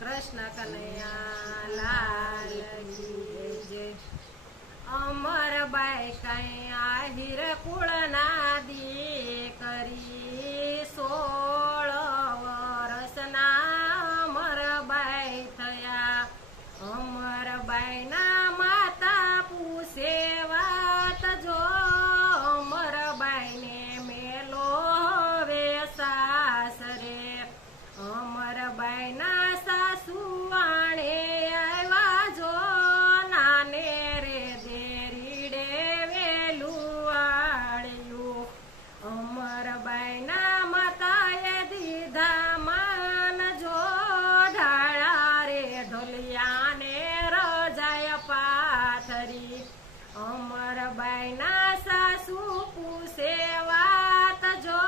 કૃષ્ણ કનૈયા લાલ કી જય। અમરબાઈ કઈ આહિર કુળના દીકરી 16 વર્ષના અમરબાઈ થયા। અમરબાઈના માતા પૂછે વાત જો અમરબાઈને મેલો હવે સાસરે। અમરબાઈના સાસુ વાણે આવ્યા જો નાને રે દેરીડે વેલું વાળ્યું। અમરબાઈના માતાએ દીધા માન જો ઢાળા રે ઢોલિયાને રજાય પાથરી। અમરબાઈના સાસુ પૂછે વાત જો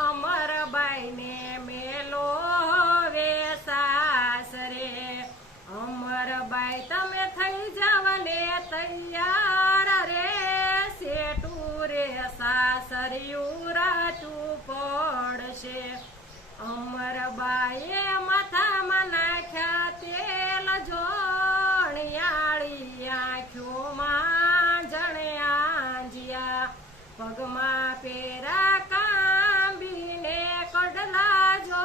અમરબાઈને મેલો હવે સાસરે। અમરબાઈ તમે થઈ જાવ ને તૈયાર રે શેઠું રે સાસરિયું રાચું પડશે। અમરબાઈએ માથામાં નાખ્યા તેલ જો અણિયાળી આંખોમાં જણ્યા જ્યા। પગમાં પેરા કાંબીને કડલા જો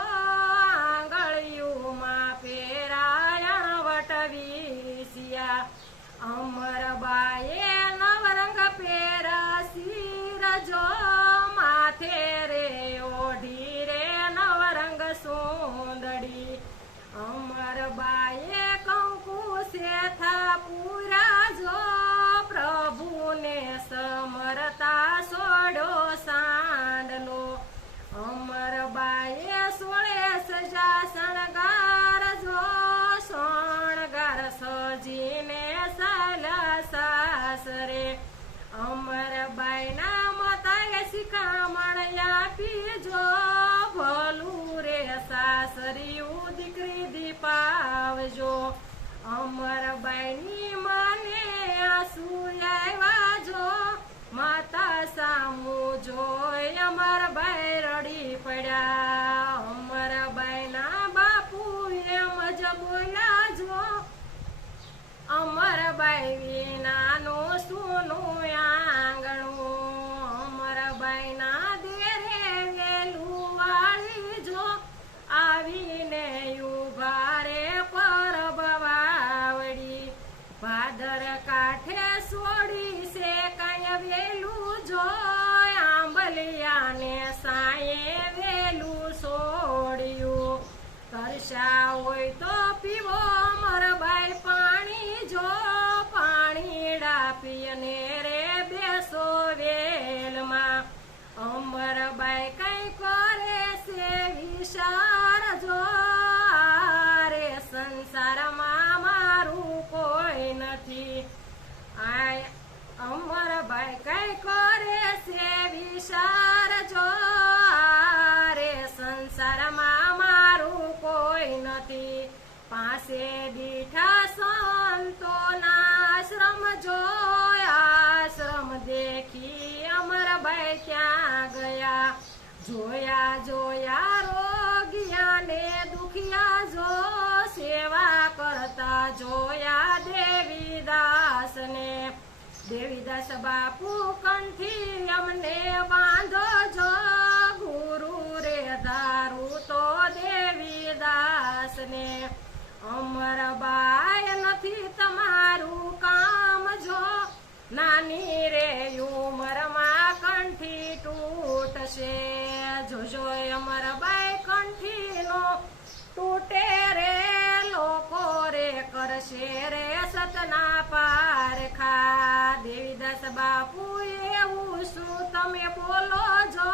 આંગળીઓમાં પેરાયણ વટવીસ્યા। અમરબાઈએ નવરંગ પેરા શિર જો માથે રે ઓઢી રે નવરંગ સુંદડી। અમરબાઈએ કંકુ શેથા પૂરા જો પ્રભુને સમરતા સોડો સાંડલો। અમરબાઈએ 16 સજા શણગાર જો શણગાર સજીને સાલા સાસરે। અમરબાઈના માતાએ શિખામણ આપી જો ભલું રે સાસરિયું દીકરી દીપાવજો। અમરબાઈની માને આંસુ આવ્યા જો માતા સામું જોઈ અમરબાઈ રડી પડ્યા। અમરબાઈના બાપુ એમ જ બોલ્યા જો અમરબાઈ વિનાનું સૂનું આંગણું। અમરબાઈના દેરે વેલું વાળી જો આવીને ઉભા રે પરબ વાવડી। ભાદર કાંઠે છોડી છે કાંઈ વેલું જો આંબલિયાને સાયે વેલું છોડ્યું। તરસ્યા હોય તો પીવો અમરબાઈ પાણી જો પાણીડા પીને રે બેસો વેલમાં। અમરબાઈ કઈ કરે છે વિચાર જો રે સંસારમાં મારું કોઈ નથી। અમરબાઈ કઈ કરે છે વિચાર જો રે સંસારમાં મારું કોઈ નથી। પાસે દીઠા સંતોના આશ્રમ જો આશ્રમ દેખી અમરબાઈ ત્યાં ગયા। જોયા જોયા રોગિયાને દુખિયા જો સેવા કરતા જોયા દેવીદાસને। દેવીદાસ બાપુ કંઠી અમને બાંધો જો ગુરુ રે ધારું તો દેવીદાસને। અમરબાઈ નથી તમારું કામ જો નાની રે ઉંમરમાં કંઠી તૂટશે। જોજો અમરબાઈ કંઠીનો તૂટે રે લોકો રે કરશે રે સતના પારખા। દેવીદાસ બાપુ એવું શું તમે બોલો જો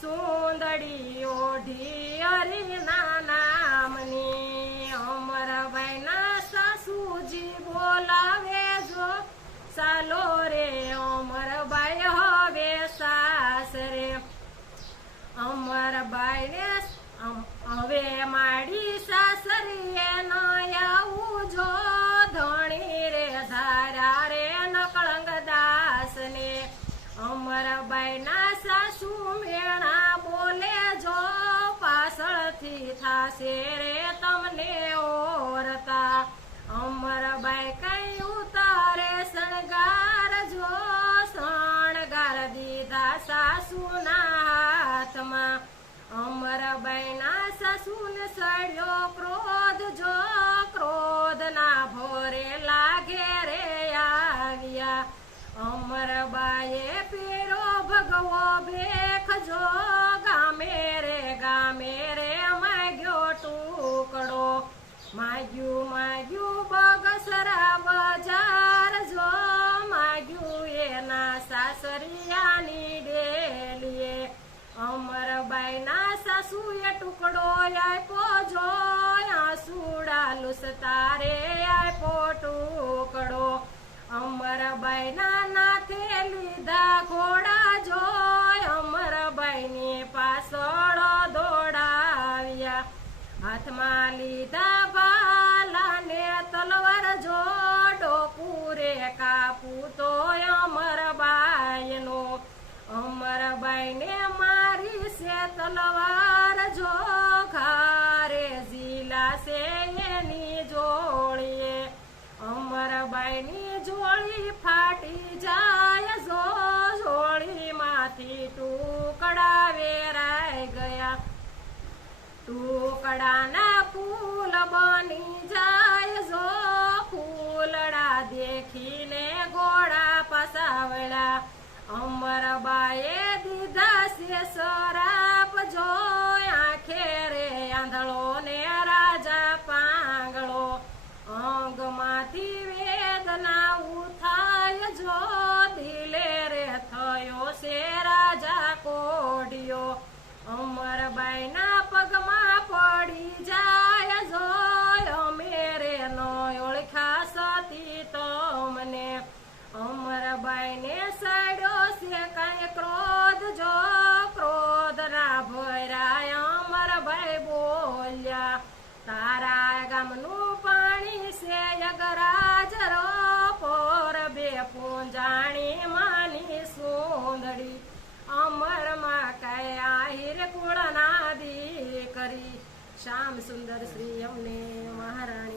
સુંદડી ઓઢી હરિના નામની। અમરબાઈના સાસુજી બોલાવે જો ચાલો રે અમરબાઈ હવે સાસરે। અમરબાઈને હવે માડી સાસરીએ ન આવું જો ધણી રે ધારા રે નકળંગ દાસને। અમરબાઈના સાસુ મેણા બોલે જો પાછળથી સડ્યો ક્રોધ જો ક્રોધ ના ભોરે લાગે રે આવ્યા અમરબાઈએ પીરો ભગવો ભેખ જો ગામે રે માગ્યો ટુકડો માગ્યું બગસરા બજાર જો માગ્યું એના સાસરિયાની ડેલીએ અમરબાઈના સાસુએ ટુકડો આપ્યો જો આંસુડા લુસતા રે આપ્યો ટુકડો અમરબાઈના નાથે લીધા ઘોડા જો અમરબાઈની પાછળ દોડાવ્યા હાથમાં લીધા ભાલા ને તલવાર જો ડોકુરે કાપું તો અમરબાઈનો અમરબાઈને મારી છે તલવાર જો ઘારે ઝીલા છે એની જોડીએ અમરબાઈની જોડી ફાટી જાય જો જોડીમાંથી ટુકડા વેરાઈ ગયા ટુકડાના ફૂલ બની જાય જો ફૂલડા દેખીને ગોળા પસાવડા અમરબાઈએ દીધા છે સરાપ જો આંખે રે આંધળો ને રાજા પાંગળો અંગમાંથી વેદના ઉથાય જો દિલે રે થયો છે રાજા કોડિયો અમરબાઈના પગમાં પડી જાય જો અમે રે નો ઓળખ્યા સતી તમને અમરબાઈને સડ્યો છે કાંઈ ક્રોધ જો ક્રોધ ના ભરાય અમરબાઈ બોલ્યા તારા ગામનું પાણી છે યગરાજ રો પોર બે પૂંજાણી માની સુંદડી અમરમાં કઈ આહિર કુળના દીકરી શ્યામ સુંદર શ્રી અમને મહારાણી